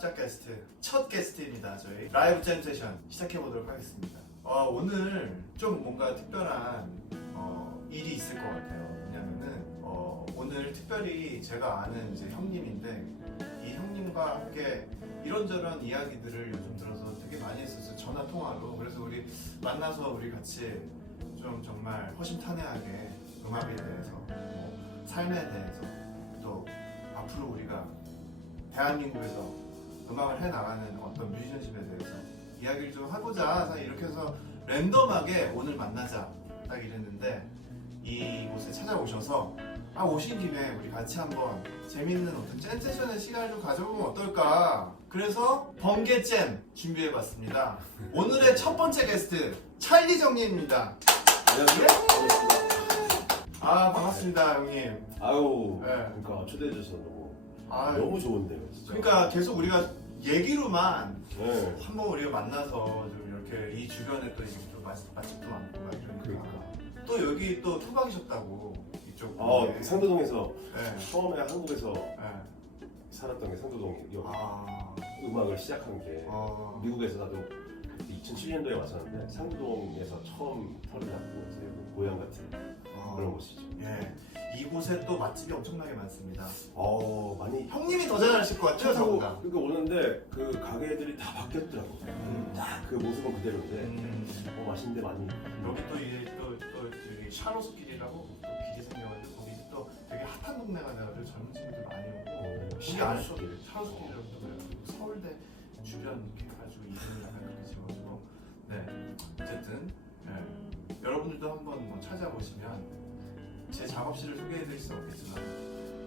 깜짝 게스트, 첫 게스트입니다. 저희 라이브 잼 세션 시작해보도록 하겠습니다. 오늘 좀 뭔가 특별한 일이 있을 것 같아요. 왜냐면은 오늘 특별히 제가 아는 이제 형님인데 이 형님과 함께 이런저런 이야기들을 요즘 들어서 되게 많이 했었어요. 전화 통화로. 그래서 우리 만나서 우리 같이 좀 정말 허심탄회하게 음악에 대해서, 삶에 대해서, 또 앞으로 우리가 대한민국에서 음악을 해나가는 어떤 뮤지션십에 대해서 이야기를 좀 하고자 이렇게 해서 랜덤하게 오늘 만나자 딱 이랬는데 이곳에 찾아오셔서 오신 김에 우리 같이 한번 재밌는 어떤 잼 세션의 시간을 좀 가져보면 어떨까. 그래서 번개잼 준비해봤습니다. 오늘의 첫 번째 게스트 찰리 정님입니다. 안녕하세요. 반갑습니다 형님. 아유, 네. 그러니까 초대해 주셔서 너무 좋은데요, 진짜. 그러니까 계속 우리가 얘기로만 네. 한번 우리가 만나서 좀 이렇게 이 주변에 또 좀 맛집도 많고 막 이러니까 또 여기 또 토박이셨다고 이쪽. 상도동에서 네. 처음에 한국에서 네. 살았던 게 상도동이요. 아. 음악을 시작한 게 미국에서 나도 2007년도에 왔었는데 상도동에서 처음 털을 낳고 그래서 여기 고향 같은 그런 곳이죠. 예. 이곳에 또 맛집이 엄청나게 많습니다. 많이 형님이 더 잘 아실 것 같아요, 저보다. 그러니까 오는데 그 가게들이 다 바뀌었더라고. 딱 그 모습은 그대로인데 맛있는 데 많이. 여기 또 이게 또 저기 샤로스길이라고 또 길이 생겨가지고 거기 또 되게 핫한 동네가 돼가지고 젊은 친구들 많이 오고. 샤로스길. 샤로스길이라고 또 그래가지고 서울대 주변 이렇게 해가지고 이름을 약간 그렇게 지어가지고. 네. 어쨌든 여러분들도 한번 뭐 찾아보시면 제 작업실을 소개해드릴 수는 없겠지만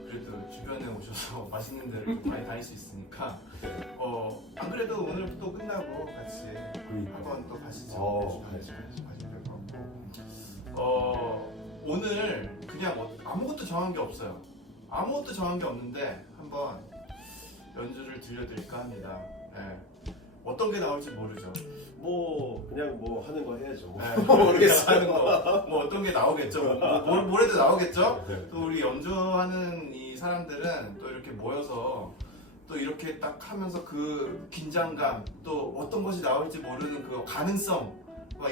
그래도 주변에 오셔서 맛있는 데를 좀 많이 다닐 수 있으니까 안 그래도 오늘 또 끝나고 같이 한번 또 가시죠. 가시면 될 것 같고 오늘 그냥 아무것도 정한 게 없어요. 아무것도 정한 게 없는데 한번 연주를 들려드릴까 합니다. 어떤 게 나올지 모르죠. 그냥 하는 거 해야죠. 모르겠어요. 하는 거. 어떤 게 나오겠죠. 뭐래도 나오겠죠. 네. 또 우리 연주하는 이 사람들은 또 이렇게 모여서 또 이렇게 딱 하면서 그 긴장감, 또 어떤 것이 나올지 모르는 그 가능성,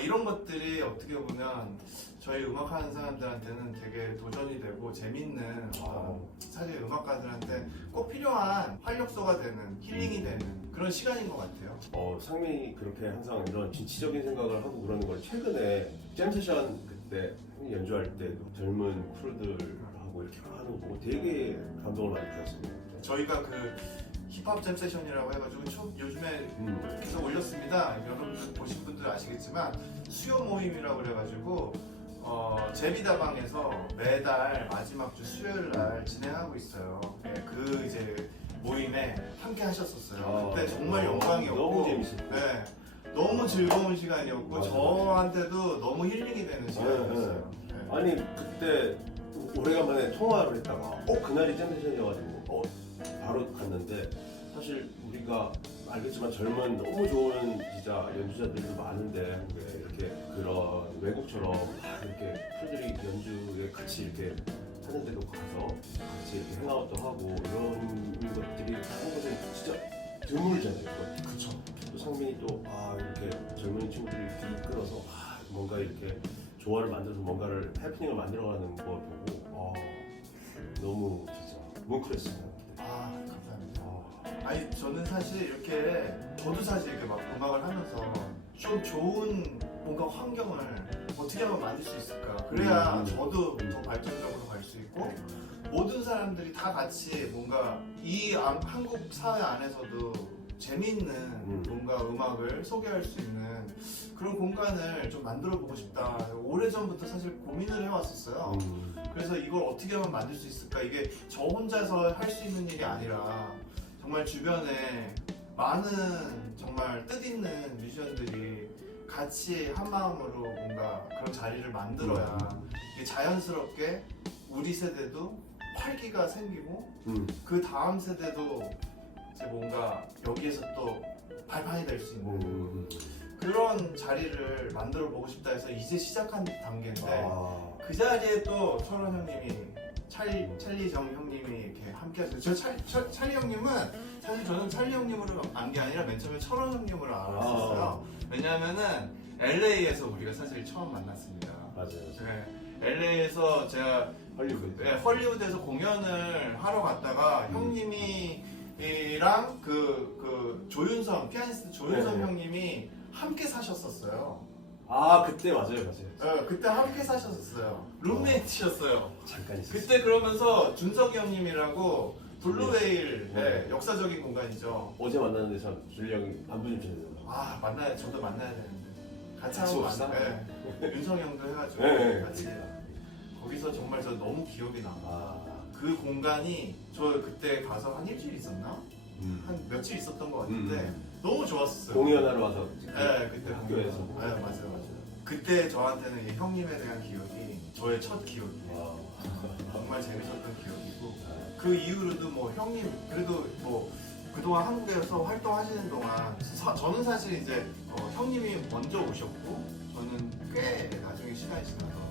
이런 것들이 어떻게 보면 저희 음악하는 사람들한테는 되게 도전이 되고 재밌는 사실 음악가들한테 꼭 필요한 활력소가 되는, 힐링이 되는 그런 시간인 것 같아요. 상민이 그렇게 항상 이런 진취적인 생각을 하고 그러는 걸 최근에 잼 세션 그때 연주할 때 젊은 크루들하고 이렇게 하는 거 보고 되게 감동을 많이 받았습니다. 저희가 그 힙합 잼 세션이라고 해가지고 요즘에 계속 올렸습니다. 여러분들 보신 분들 아시겠지만 수요 모임이라고 그래가지고 제비다방에서 매달 마지막 주 수요일 날 진행하고 있어요. 그 이제 모임에 함께 하셨었어요. 그때 정말 영광이었고 너무 재밌었고 너무 즐거운 시간이었고 맞아. 저한테도 너무 힐링이 되는 시간이었어요. 아니 그때 오래간만에 통화를 했다가 그날이 잼 세션이어가지고 바로 갔는데 사실 우리가 알겠지만 젊은 너무 좋은 진짜 연주자들도 많은데 한국에 이렇게 그런 외국처럼 이렇게 프로들이 연주에 같이 이렇게 하는 데도 가서 같이 이렇게 행아웃도 하고 이런 것들이 한국에서는 진짜 드물잖아요. 그쵸. 또 상민이 또 이렇게 젊은 친구들이 이렇게 이끌어서 뭔가 이렇게 조화를 만들어서 뭔가를 해프닝을 만들어가는 거 보고 너무 진짜 뭉클했습니다. 감사합니다. 아니 저는 사실 이렇게 저도 사실 이렇게 막 음악을 하면서 좀 좋은 뭔가 환경을 어떻게 하면 만들 수 있을까. 그래야 저도 더 발전적으로 갈 수 있고 모든 사람들이 다 같이 뭔가 이 한국 사회 안에서도 재미있는 뭔가 음악을 소개할 수 있는 그런 공간을 좀 만들어 보고 싶다. 오래전부터 사실 고민을 해왔었어요. 그래서 이걸 어떻게 하면 만들 수 있을까. 이게 저 혼자서 할 수 있는 일이 아니라 정말 주변에 많은 정말 뜻있는 뮤지션들이 같이 한 마음으로 뭔가 그런 자리를 만들어야 이게 자연스럽게 우리 세대도 활기가 생기고 그 다음 세대도 이제 뭔가 여기에서 또 발판이 될 수 있는 그런 자리를 만들어 보고 싶다 해서 이제 시작한 단계인데 그 자리에 또 철원 형님이 찰리 정 형님이 이렇게 함께 하시고 찰리 형님은 사실 저는 찰리 형님으로 안 게 아니라 맨 처음에 철원 형님으로 알았었어요. 왜냐하면은 LA에서 우리가 사실 처음 만났습니다. 맞아요. 네, LA에서 제가 헐리우드. 네, 헐리우드에서 공연을 하러 갔다가 형님이랑 그 조윤성 피아니스트 조윤성 네. 형님이 함께 사셨었어요. 아 그때 맞아요. 그때 함께 사셨었어요. 룸메이트셨어요. 잠깐 있었어요. 그때 그러면서 준석이 형님이라고 블루웨일 네. 역사적인 공간이죠. 어제 만났는데 참 줄리 형이 안부 좀 전해달라고. 아 만나야 저도 만나야 되는데 같이 같이 한번 봅시다. 윤성이 형도 해가지고 네, 같이 거기서 정말 저 너무 기억이 나. 아, 그 공간이 저 그때 가서 한 일주일 있었나? 한 며칠 있었던 것 같은데 너무 좋았었어요. 공연하러 와서 네, 그때 학교에서. 네, 맞아요. 그때 저한테는 이 형님에 대한 기억이 저의 첫 기억이에요. 와. 정말 재밌었던 기억이고 그 이후로도 뭐 형님 그래도 뭐 그동안 한국에서 활동하시는 동안 저는 사실 이제 형님이 먼저 오셨고 저는 꽤 나중에 시간이 지나서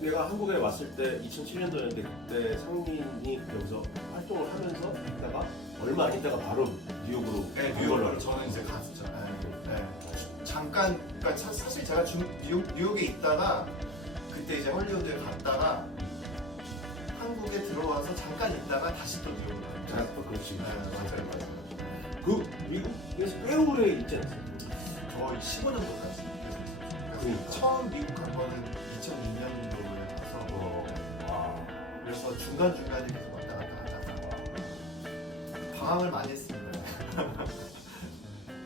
내가 한국에 왔을 때 2007년도였는데 그때 상민이 여기서 활동을 하면서 있다가 얼마 안 있다가 바로 뉴욕으로 네, 간 뉴욕으로 걸로 저는 이제 갔죠. 네. 잠깐 그러니까 사실 제가 뉴욕에 있다가 그때 이제 헐리우드에 갔다가 한국에 들어와서 잠깐 있다가 다시 또 뉴욕으로 갔죠. 아, 또 그렇지. 네, 맞아요. 그 미국에서 꽤 오래 있지 않았어요? 거의 15년도까지. 그러니까. 처음 미국 간 거는 2002년도에 가서 와. 그래서 중간중간에 계속 왔다 갔다 하다가 방황을 많이 했습니다.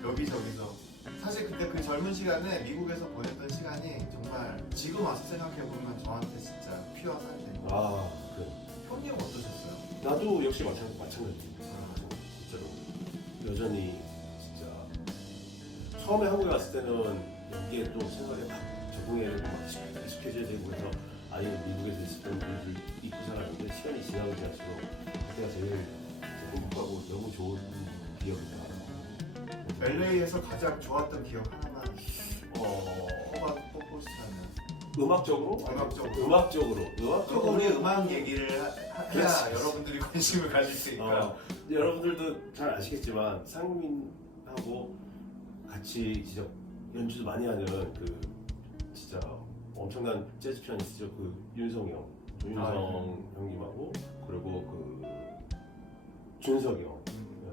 여기저기서. 사실 그때 그 젊은 시간에 미국에서 보냈던 시간이 정말 지금 와서 생각해보면 저한테 진짜 피와 살이 되는 거예요. 아, 그래. 형님 어떠셨어요? 나도 역시 마찬가지. 진짜로 여전히 진짜 처음에 한국에 왔을 때는 이게 또 생활에 막 적응해야 되고 막 익숙해져야 되고 해서 아예 미국에서 있었던 분들 잊고 살았는데 시간이 지나면 지날수록 그때가 제일 행복하고 너무 좋은 기억이다. LA에서 가장 좋았던 기억 하나만 뽑으시자면 음악적으로? 조금 우리 음악 얘기를 해야 그렇지. 여러분들이 관심을 가질 수 있니까 여러분들도 잘 아시겠지만 상민하고 같이 진짜 연주도 많이 하는 그 진짜 엄청난 재즈 피아니스트죠. 그 윤성형, 조윤성 형님하고 그리고 그 준석이 형,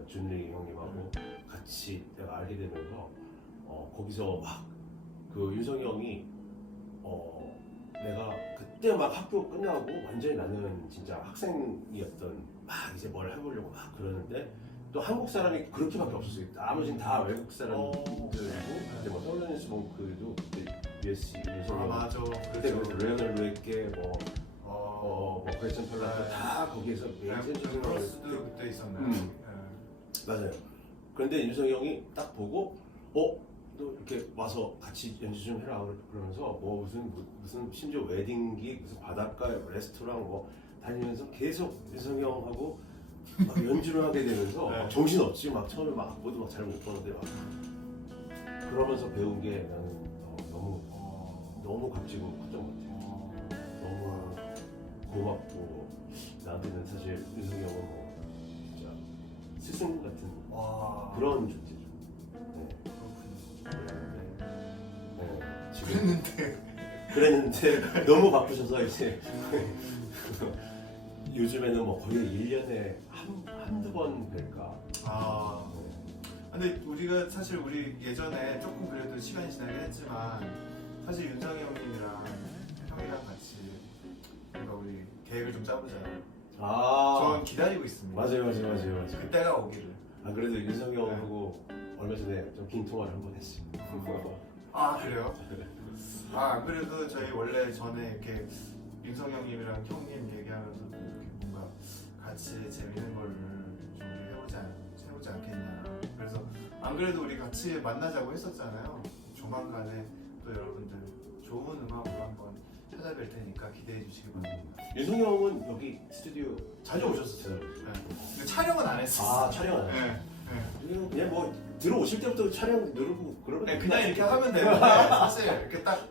준리 형님하고 같이 내가 알게 되면서 거기서 막 그 윤성이 형이 내가 그때 막 학교 끝나고 완전히 나는 진짜 학생이었던 막 이제 뭘 해보려고 막 그러는데 또 한국 사람이 그렇게밖에 없었어요. 나머지는 다 외국 사람들이고 그때 뭐 썰런스 몽크도 그때 USC 윤성이 맞아. 그때 그 레오널 루에게 뭐 그레이션 펠라도 네. 다 거기에서 메인센터로 플러스도 그때 있었나요? 맞아요. 그런데 윤성이 형이 딱 보고 너 이렇게 와서 같이 연주 좀 해라 그러면서 뭐 무슨 심지어 웨딩기 무슨 바닷가 레스토랑 뭐 다니면서 계속 윤성이 형하고 막 연주를 하게 되면서 네. 막 정신없지 막 처음에 막 뭐도 막 잘 못 보는데 막 그러면서 배운 게 나는 너무 값지고 컸던 것 같아요. 너무 고맙고 나한테는 사실 윤성이 형은 뭐 진짜 스승 같은 그런 존재죠. 그랬는데 너무 바쁘셔서 이제 요즘에는 뭐 거의 1년에 한두 번 뵐까. 근데 우리가 사실 우리 예전에 조금 그래도 시간이 지나긴 했지만 사실 윤성이 형님이랑 형이랑 같이 뭔가 우리 계획을 좀 짜보자요. 전 기다리고 있습니다. 맞아요. 그때가 오기를. 그래도 윤성이 형하고 얼마 전에 좀 긴 통화를 한 번 했어요. 그래요? 안 그래도 저희 원래 전에 이렇게 윤성 형님이랑 형님 얘기하면서 이렇게 뭔가 같이 재밌는 거를 좀 해보지 않겠냐. 그래서 안 그래도 우리 같이 만나자고 했었잖아요. 조만간에 또 여러분들 좋은 음악으로 한번 찾아뵐 테니까 기대해 주시기 바랍니다. 윤성이 형은 여기 스튜디오 자주 오셨었어요. 근데 촬영은 안 했었어요. 촬영 안 했어요? 네. 그냥 뭐 들어오실 때부터 촬영 누르고 그러면 그냥 이렇게 하면 되는데 사실 이렇게 딱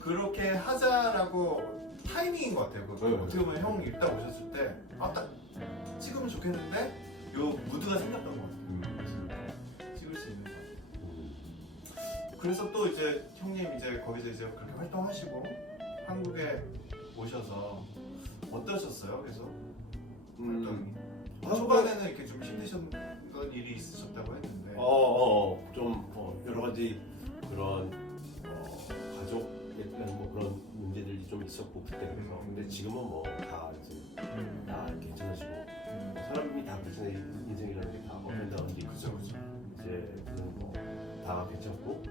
그렇게 하자라고 타이밍인 것 같아요. 어떻게 보면 형 이따 오셨을 때 딱 찍으면 좋겠는데 요 무드가 생겼던 것 같아요. 그래서 또 이제 형님 이제 거기서 이제 그렇게 활동하시고 한국에 오셔서 어떠셨어요? 그래서 활동이 초반에는 이렇게 좀 힘드셨던 일이 있으셨다고 했는데 좀 여러 가지 그런 가족에 대한 뭐 그런 문제들이 좀 있었고 그때 그래서 근데 지금은 뭐 다 이제 다 괜찮아지고 사람이 다 그렇잖아요. 인생이라는 게 다 업앤다운이 그죠 그죠. 이제 뭐다 괜찮고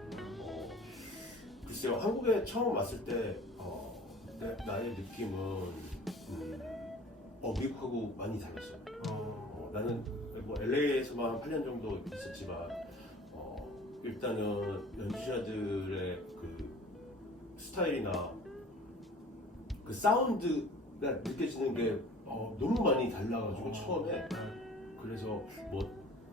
글쎄요 한국에 처음 왔을 때 나의 느낌은 미국하고 많이 달랐어요. 나는 뭐 LA에서만 한 8년 정도 있었지만 일단은 연주자들의 그 스타일이나 그 사운드가 느껴지는 게 너무 많이 달라가지고 처음에 그래서 뭐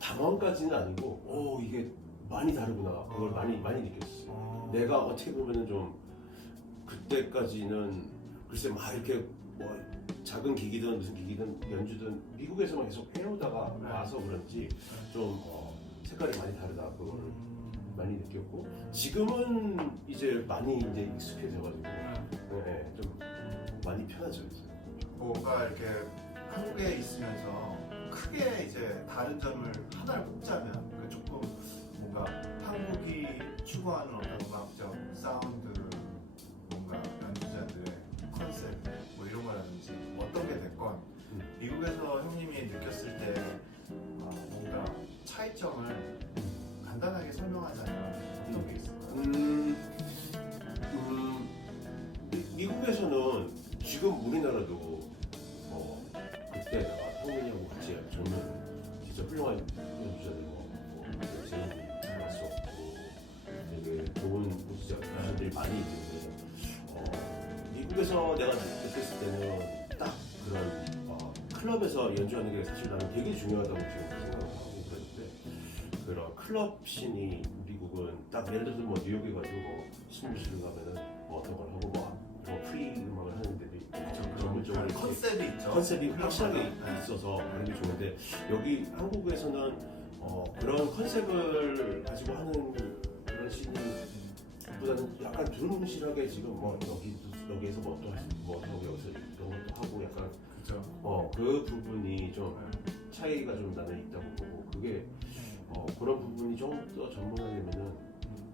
당황까지는 아니고 이게 많이 다르구나 그걸 많이 느꼈어요. 내가 어떻게 보면은 좀 그때까지는 글쎄 막 이렇게 뭐 작은 기기든 무슨 기기든 연주든 미국에서만 계속 해오다가 와서 그런지 좀 색깔이 많이 다르다 그걸 많이 느꼈고 지금은 이제 많이 이제 익숙해져가지고 좀 많이 편하죠 이제. 뭔가 이렇게 한국에 있으면서 크게 이제 다른 점을 하나를 꼽자면 그 조금 뭔가 한국이 추구하는 어떤 음악적 사운드 뭔가 연주자들의 컨셉 뭐 이런 거라든지 어떤 게 됐건 미국에서 형님이 느꼈을 때 뭔가 차이점을 간단하게 설명하자면 어떤 게 있을까요? 미국에서는 지금 우리나라도 그때 형님하고 같이 젊은 진짜 훌륭한 연주자들 재능이 왔었고 되게 좋은 연주자들이 많이 있는데 미국에서 내가 느꼈을 때는 딱 그런 클럽에서 연주하는 게 사실 나는 되게 중요하다고 지금 생각을 하고 그랬는데 그런 클럽 씬이 미국은 딱 예를 들어서 뭐 뉴욕에 가지고 뭐 스무시를 가면은 뭐 어떤 걸 하고 뭐 프리 음악을 하는 데도 있고 전문적으로 컨셉이 있죠. 컨셉이 확실하게 있어서 그런 게 좋은데 여기 한국에서는 그런 컨셉을 가지고 하는 그런 씬보다는 약간 두루뭉실하게 지금 뭐 여기에서 뭐또 하고 여기서 이런 것도 하고 약간 그렇죠. 그 부분이 좀 차이가 좀 나는 있다고 보고 그게 그런 부분이 좀 더 전문화되면은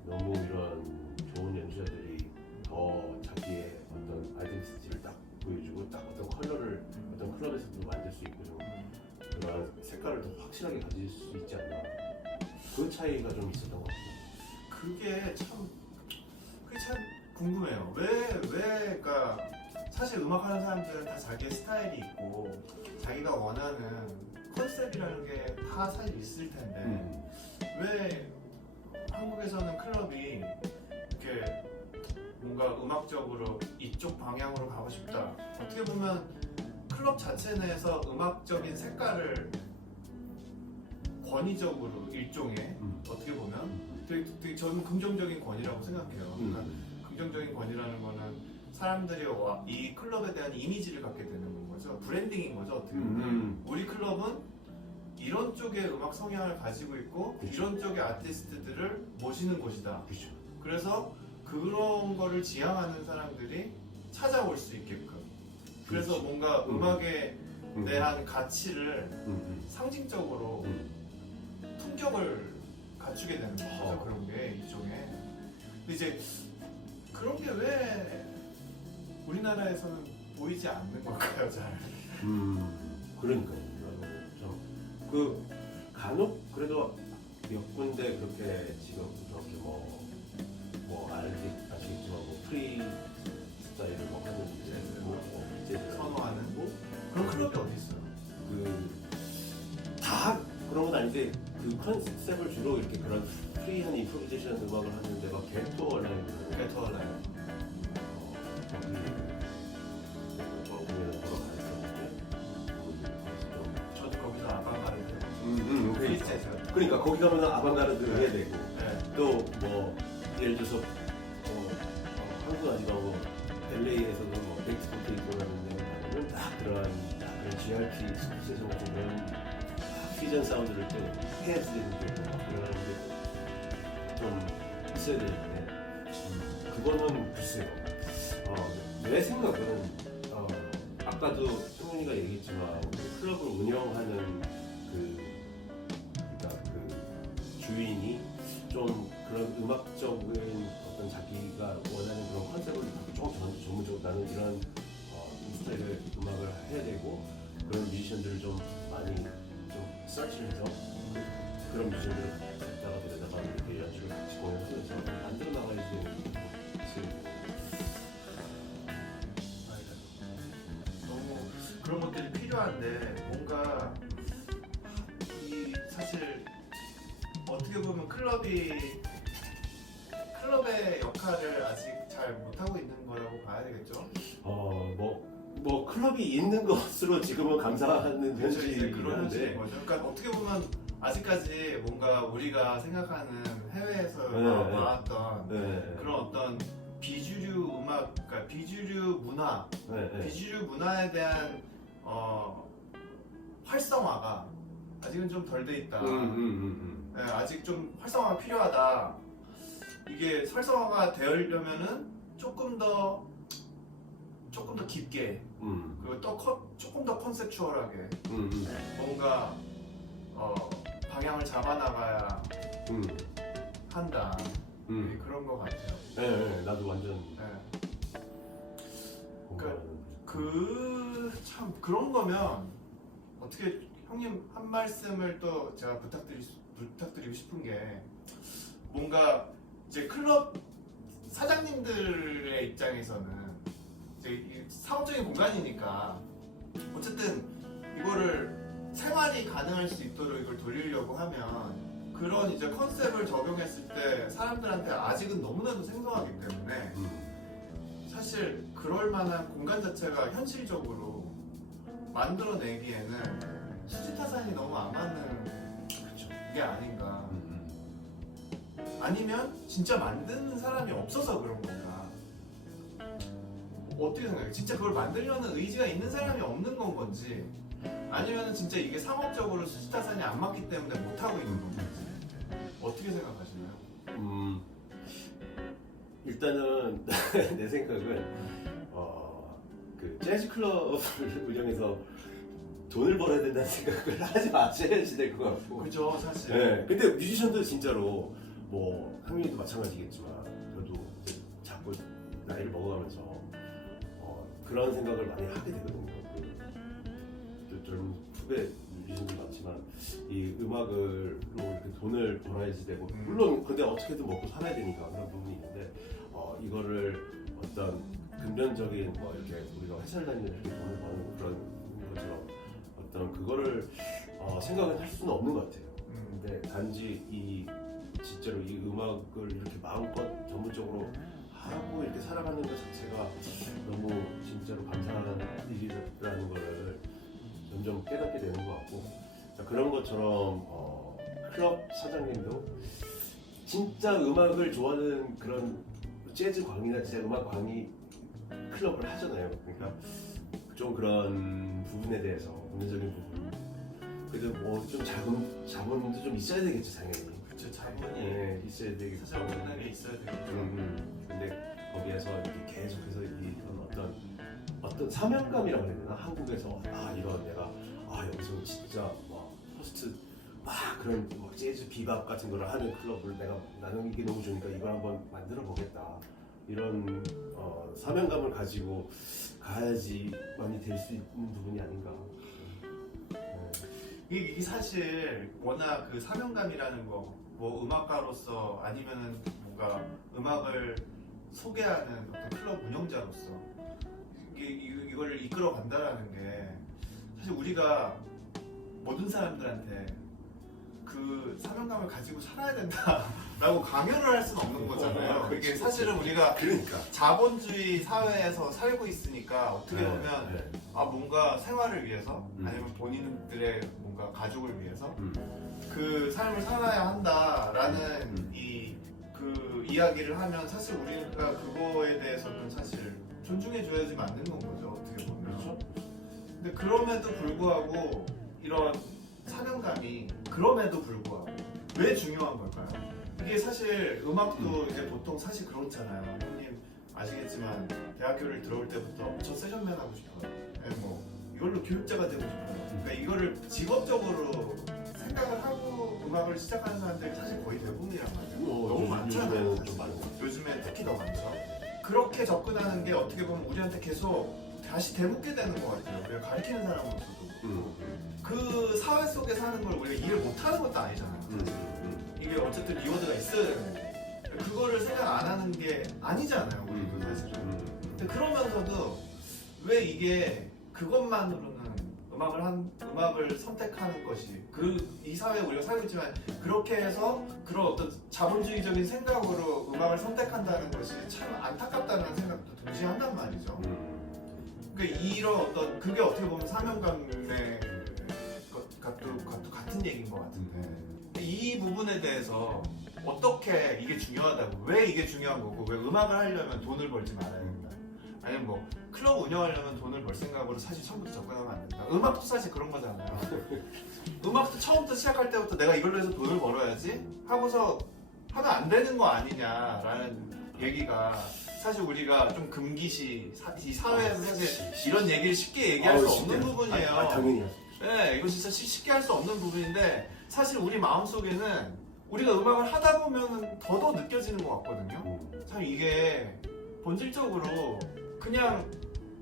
너무 이런 좋은 연주자들이 더 자기의 어떤 아이덴티티를 딱 보여주고 딱 어떤 컬러를 어떤 클럽에서도 만들 수 있고 좀 그런 색깔을 더 확실하게 가질 수 있지 않나 그 차이가 좀 있었던 것 같아요. 그게 참 궁금해요. 그러니까 사실 음악하는 사람들은 다 자기의 스타일이 있고 자기가 원하는 컨셉이라는 게 다 사실 있을 텐데 왜 한국에서는 클럽이 이렇게 뭔가 음악적으로 이쪽 방향으로 가고 싶다. 어떻게 보면 클럽 자체 내에서 음악적인 색깔을 권위적으로 일종의 어떻게 보면 되게 저는 긍정적인 권위라고 생각해요. 그러니까 긍정적인 권위라는 거는 사람들이 이 클럽에 대한 이미지를 갖게 되는 거죠. 브랜딩인 거죠. 어떻게 보면 우리 클럽은 이런 쪽의 음악 성향을 가지고 있고 그쵸. 이런 쪽의 아티스트들을 모시는 곳이다. 그렇죠. 그래서 그런 거를 지향하는 사람들이 찾아올 수 있게끔 그래서 그렇지. 뭔가 음악에 대한 가치를 상징적으로 음. 품격을 갖추게 되는 거죠. 그런 게 일종의. 근데 이제 그런 게 왜 우리나라에서는 보이지 않는 걸까요, 잘? 그러니까요. 그 간혹 그래도 몇 군데 그렇게 지금 그렇게 아시겠지만 뭐 프리 스타일을 뭐 하는 이제 이제 선호하는 뭐 그런 클럽이 어디 있어요? 다 그런 건 아닌데 그 컨셉을 주로 이렇게 그런 프리한 임프로비제이션 음악을 하는 데가 게토 얼라인 게토 얼라인. 저도 거기서 아방가르드 그러니까 거기 가면 아방가르드를 해야 되고 네. 또 뭐 예를 들어서 한국 아니가 뭐 LA에서도 뭐 넥스포트 있고라는 데 가면 딱 그런 GRP 스피시에서 같은 그런 퓨전 사운드를 또 해야 되는 게 그런 게 좀 있어야 되는데 그거는 글쎄요. 내 생각은 아까도 승훈이가 얘기했지만 클럽을 운영하는 그러니까 그 주인이 좀 그런 음악적인 어떤 자기가 원하는 그런 컨셉을 좀 전문적으로 나는 이런 스타일의 음악을 해야 되고 그런 뮤지션들을 좀 많이 좀 서치해서 그런 뮤지션들을 갖다가 데려다가 이렇게 연주를 같이 공연하면서 만들어 나가야 되는 너무 그런 것들이 필요한데 뭔가 사실 어떻게 보면 클럽의 역할을 아직 잘 못하고 있는 거라고 봐야 되겠죠? 뭐 클럽이 있는 것으로 지금은 감사하는 그렇죠, 이제 현실이긴 그런 현실인 한데 거죠. 그러니까 어떻게 보면 아직까지 뭔가 우리가 생각하는 해외에서 네, 나왔던 네, 그런 어떤 비주류 음악, 그러니까 비주류 문화, 네. 비주류 문화에 대한 활성화가 아직은 좀 덜 돼 있다. 네, 아직 좀 활성화가 필요하다. 이게 활성화가 되려면은 조금 더 깊게 그리고 조금 더 컨셉추얼하게 뭔가 방향을 잡아나가야 한다. 네, 그런 것 같아요. 네, 나도 완전 네. 공감하는. 참 그런 거면 어떻게 형님 한 말씀을 또 제가 부탁드리고 싶은 게 뭔가 이제 클럽 사장님들의 입장에서는 이제 사업적인 공간이니까 어쨌든 이거를 생활이 가능할 수 있도록 이걸 돌리려고 하면 그런 이제 컨셉을 적용했을 때 사람들한테 아직은 너무나도 생소하기 때문에 사실 그럴 만한 공간 자체가 현실적으로 만들어내기에는 수지타산이 너무 안 맞는 게 아닌가. 아니면 진짜 만드는 사람이 없어서 그런 건가. 어떻게 생각해? 진짜 그걸 만들려는 의지가 있는 사람이 없는 건 건지 아니면 진짜 이게 상업적으로 수지타산이 안 맞기 때문에 못하고 있는 건지 어떻게 생각하시나요? 일단은 내 생각은 그 재즈 클럽을 운영해서 돈을 벌어야 된다는 생각을 하지 마셔야지 될 것 같고. 그죠, 사실. 네. 근데 뮤지션도 진짜로 뭐 형님도 마찬가지겠지만 저도 자꾸 나이를 먹어가면서 그런 생각을 많이 하게 되거든요. 또 젊은 후배 뮤지션들 많지만 이 음악으로 이렇게 돈을 벌어야지 되고 물론 근데 어떻게든 먹고 살아야 되니까 그런 부분이 있는데 이거를 어떤 금전적인 뭐 이렇게 우리가 회사를 다니면서 이렇게 돈을 버는 그런 것처럼 어떤 그거를 생각을 할 수는 없는 것 같아요. 근데 단지 이 진짜로 이 음악을 이렇게 마음껏 전문적으로 하고 이렇게 살아가는 것 자체가 너무 진짜로 감사한 일이라는 거를 점점 깨닫게 되는 것 같고 그런 것처럼 클럽 사장님도 진짜 음악을 좋아하는 그런 재즈 광이나 진짜 음악 광이 클럽을 하잖아요. 그러니까 좀 그런 부분에 대해서 금전적인 부분 그래도 뭐 좀 자본도 좀 있어야 되겠죠 당연히. 그쵸, 자본이 있어야 되겠죠. 사실 워낙에 있어야 되겠죠. 근데 거기에서 이렇게 계속해서 이런 어떤 사명감이라고 해야 되나? 한국에서 이런 내가 여기서 진짜 막 퍼스트 그런 막 재즈 비밥 같은 거를 하는 클럽을 나는 이게 너무 좋으니까 이걸 한번 만들어 보겠다 이런 사명감을 가지고 가야지만이 될 수 있는 부분이 아닌가. 이게 사실 워낙 그 사명감이라는 거, 뭐 음악가로서 아니면은 뭔가 음악을 소개하는 어떤 클럽 운영자로서 이걸 이끌어 간다라는 게 사실 우리가 모든 사람들한테 그 사명감을 가지고 살아야 된다라고 강요를 할 수는 없는 거잖아요. 이게 사실은 우리가 자본주의 사회에서 살고 있으니까 어떻게 보면 뭔가 생활을 위해서 아니면 본인들의 뭔가 가족을 위해서 그 삶을 살아야 한다라는 그 이야기를 하면 사실 우리가 그거에 대해서는 사실 존중해줘야지 맞는 건 거죠. 어떻게 보면. 그렇죠? 근데 그럼에도 불구하고 이런 사명감이 그럼에도 불구하고 왜 중요한 걸까요? 이게 사실 음악도 이제 보통 사실 그렇잖아요. 형님 아시겠지만 대학교를 들어올 때부터 저 세션맨 하고 싶어요. 아니 뭐 이걸로 교육자가 되고 싶어요. 그러니까 이거를 직업적으로 생각을 하고 음악을 시작하는 사람들이 사실 거의 대부분이란 말이에요. 너무 많잖아요. 요즘에는 좀 많은 것 같아요. 요즘엔 특히 더 많죠. 그렇게 접근하는 게 어떻게 보면 우리한테 계속 다시 되묻게 되는 것 같아요. 우리가 가르치는 사람으로서도. 그 사회 속에 사는 걸 우리가 이해를 못하는 것도 아니잖아요. 이게 어쨌든 리워드가 있어야 되는데 그거를 생각 안 하는 게 아니잖아요. 우리도 사실은. 근데 그러면서도 왜 이게 그것만으로는 음악을 선택하는 것이 이 사회에 우리가 살고 있지만 그렇게 해서 그런 어떤 자본주의적인 생각으로 음악을 선택한다는 것이 참 안타깝다는 생각도 동시에 한단 말이죠. 그러니까 이런 어떤 그게 어떻게 보면 사명감의 것도 같은 얘기인 것 같은데 이 부분에 대해서 어떻게 이게 중요하다고 왜 이게 중요한 거고 왜 음악을 하려면 돈을 벌지 말아야 된다 아니면 뭐 클럽 운영하려면 돈을 벌 생각으로 사실 처음부터 접근하면 안 된다. 음악도 사실 그런 거잖아요. 음악도 처음부터 시작할 때부터 내가 이걸로 해서 돈을 벌어야지 하고서 하면 안 되는 거 아니냐라는 얘기가 사실 우리가 좀 금기시 이 사회에서 사실 이런 얘기를 쉽게 얘기할 수 없는 부분이에요. 당연히. 네, 이거 진짜 쉽게 할 수 없는 부분인데 사실 우리 마음속에는 우리가 음악을 하다 보면 더더 느껴지는 것 같거든요. 참 이게 본질적으로 그냥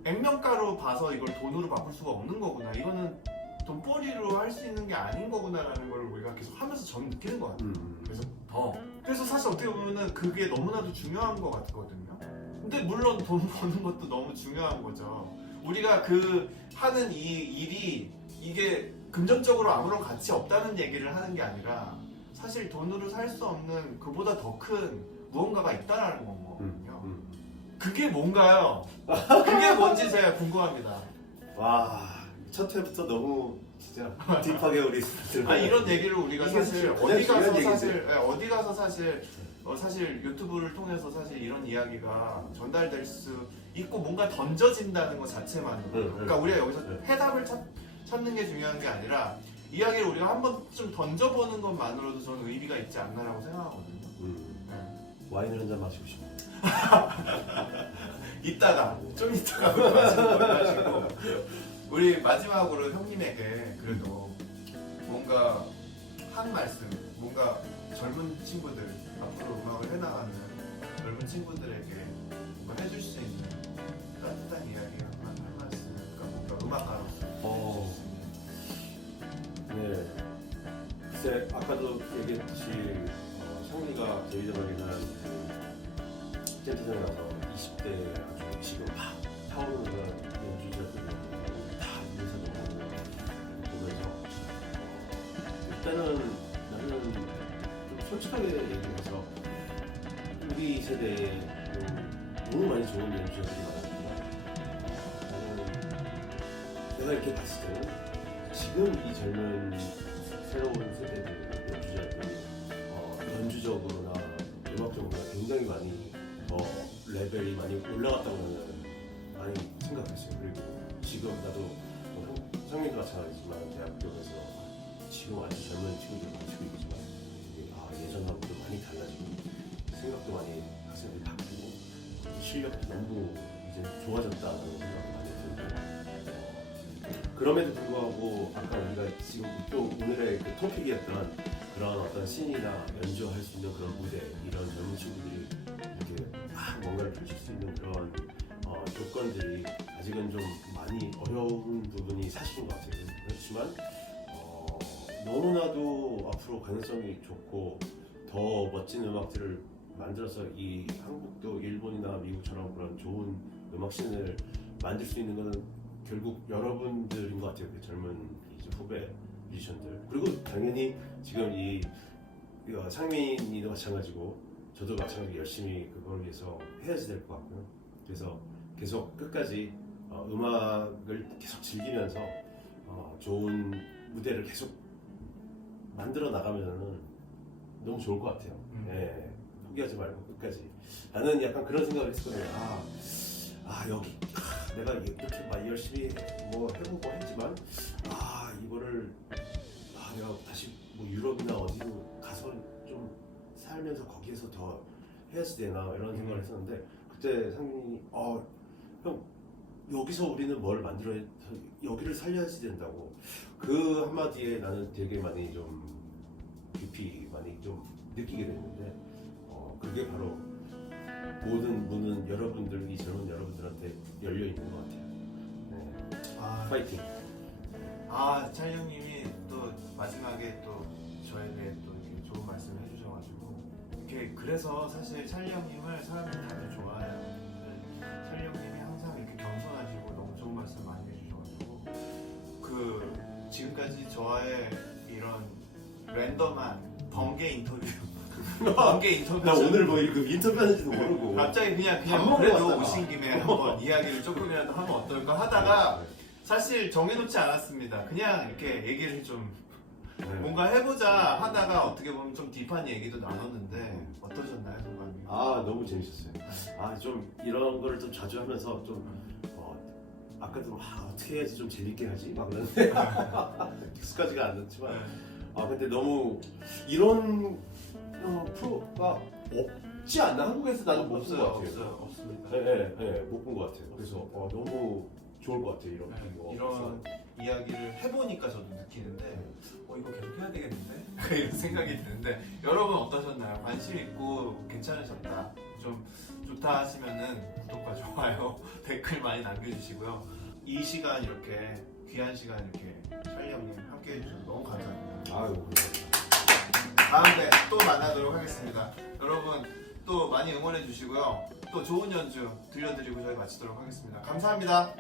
액면가로 봐서 이걸 돈으로 바꿀 수가 없는 거구나. 이거는 돈벌이로 할 수 있는 게 아닌 거구나라는 걸 우리가 계속 하면서 저는 느끼는 것 같아요. 그래서 사실 어떻게 보면은 그게 너무나도 중요한 것 같거든요. 근데 물론 돈 버는 것도 너무 중요한 거죠. 우리가 그 하는 이 일이 이게 금전적으로 아무런 가치 없다는 얘기를 하는 게 아니라 사실 돈으로 살 수 없는 그보다 더 큰 무언가가 있다라는 거거든요. 그게 뭔가요? 그게 뭔지 제가 궁금합니다. 와, 첫 회부터 너무 진짜 딥하게 우리 이런 얘기를 우리가 사실 어디 가서 사실 유튜브를 통해서 사실 이런 이야기가 전달될 수 있고 뭔가 던져진다는 것 자체만으로 그러니까 우리가 여기서 해답을 찾는 게 중요한 게 아니라 이야기를 우리가 한번 좀 던져보는 것만으로도 저는 의미가 있지 않나라고 생각하거든요. 와인을 한잔 마시고 싶어요. 좀 이따가 마시고 우리 마지막으로 형님에게 그래도 뭔가 한 말씀, 뭔가 젊은 친구들 앞으로 음악을 해나가는 젊은 친구들에게 뭔가 해줄 수 있는 따뜻한 이야기 한 말씀, 그러니까 뭔가 음악가로서. 네. 글쎄 아까도 얘기했듯이 상리가 제이더덕이나 젠트전에 나서 20대 아주 지금 막 타오르는 연주자들이 다 인사도 하고 보면서 일단은 나는 좀 솔직하게 얘기해서 우리 세대에 너무 많이 좋은 연주자들이 많았지만 나는 내가 이렇게 봤을 때는 지금 이 젊은 새로운 세대들 연주자들이 연주적으로나 음악적으로나 굉장히 많이 더 레벨이 많이 올라갔다고 저는 많이 생각했어요. 그리고 지금 나도 성민도 마찬가지지만 대학교에서 지금 아주 젊은 친구들 가르치고 있지만 예전하고도 많이 달라지고 생각도 많이 학생들이 바뀌고 실력도 너무 이제 좋아졌다는 생각이 많이 들고 그럼에도 불구하고 아까 우리가 지금 또 오늘의 그 토픽이었던 그런 어떤 씬이나 연주할 수 있는 그런 무대 이런 젊은 친구들이 이렇게 막 뭔가를 펼칠 수 있는 그런 조건들이 아직은 좀 많이 어려운 부분이 사실인 것 같아요. 그렇지만 너무나도 앞으로 가능성이 좋고 더 멋진 음악들을 만들어서 이 한국도 일본이나 미국처럼 그런 좋은 음악 씬을 만들 수 있는 것은 결국 여러분들인 것 같아요. 그 젊은 이제 후배 뮤지션들. 그리고 당연히 지금 이 상민이도 마찬가지고 저도 마찬가지로 열심히 그걸 위해서 해야지 될 것 같고요. 그래서 계속 끝까지 음악을 계속 즐기면서 좋은 무대를 계속 만들어 나가면은 너무 좋을 것 같아요. 네, 포기하지 말고 끝까지. 나는 약간 그런 생각을 했거든요. 여기 내가 이렇게 많이 열심히 뭐 해보고 했지만 이거를 내가 다시 뭐 유럽이나 어디로 가서 좀 살면서 거기에서 더 해야지 되나 이런 생각을 했었는데 그때 상민이 형 여기서 우리는 뭘 만들어야 여기를 살려야지 된다고 그 한마디에 나는 되게 많이 좀 깊이 많이 좀 느끼게 됐는데 그게 바로 모든 문은 여러분들 이 젊은 여러분들한테 열려 있는 것 같아요. 네. 아, 파이팅. 찰리 형님이 또 마지막에 또 저에 대해 또 이렇게 좋은 말씀을 해주셔가지고 이렇게 그래서 사실 찰리 형님을 사람들이 다들 좋아해요. 찰리 형님이 항상 이렇게 겸손하시고 너무 좋은 말씀 많이 해주셔가지고 그 지금까지 저와의 이런 랜덤한 번개 인터뷰 번개 인터뷰 나 오늘 뭐 이거 인터뷰하는지도 모르고 갑자기 밥 그냥 먹으러 그래도 왔다가. 오신 김에 한번 이야기를 조금이라도 하면 어떨까 하다가 사실 정해놓지 않았습니다. 그냥 이렇게 얘기를 좀 네. 뭔가 해보자 하다가 어떻게 보면 좀 딥한 얘기도 나눴는데 어떠셨나요, 소감이? 너무 재밌었어요. 좀 이런 거를 좀 자주 하면서 좀 아까도 어떻게 해야지 좀 재밌게 하지 막 그러는데 익숙하지가 않았지만 근데 너무 이런 프로가 없지 않나 한국에서 나는 못 본 것 같아요. 없습니다. 네, 못 본 것 같아요. 그래서 너무 좋을 것 같아요. 이런 거. 이런 이야기를 해보니까 저도 느끼는데 이거 계속 해야 되겠는데? 이런 생각이 드는데 여러분 어떠셨나요? 관심 있고 괜찮으셨다, 좀 좋다 하시면은 구독과 좋아요 댓글 많이 남겨주시고요. 이 시간 이렇게 귀한 시간 이렇게 찰리 형님 함께 해주셔서 너무 감사합니다. 아유, 감사합니다. 다음에 또 만나도록 하겠습니다. 여러분 또 많이 응원해 주시고요. 또 좋은 연주 들려드리고 저희 마치도록 하겠습니다. 감사합니다.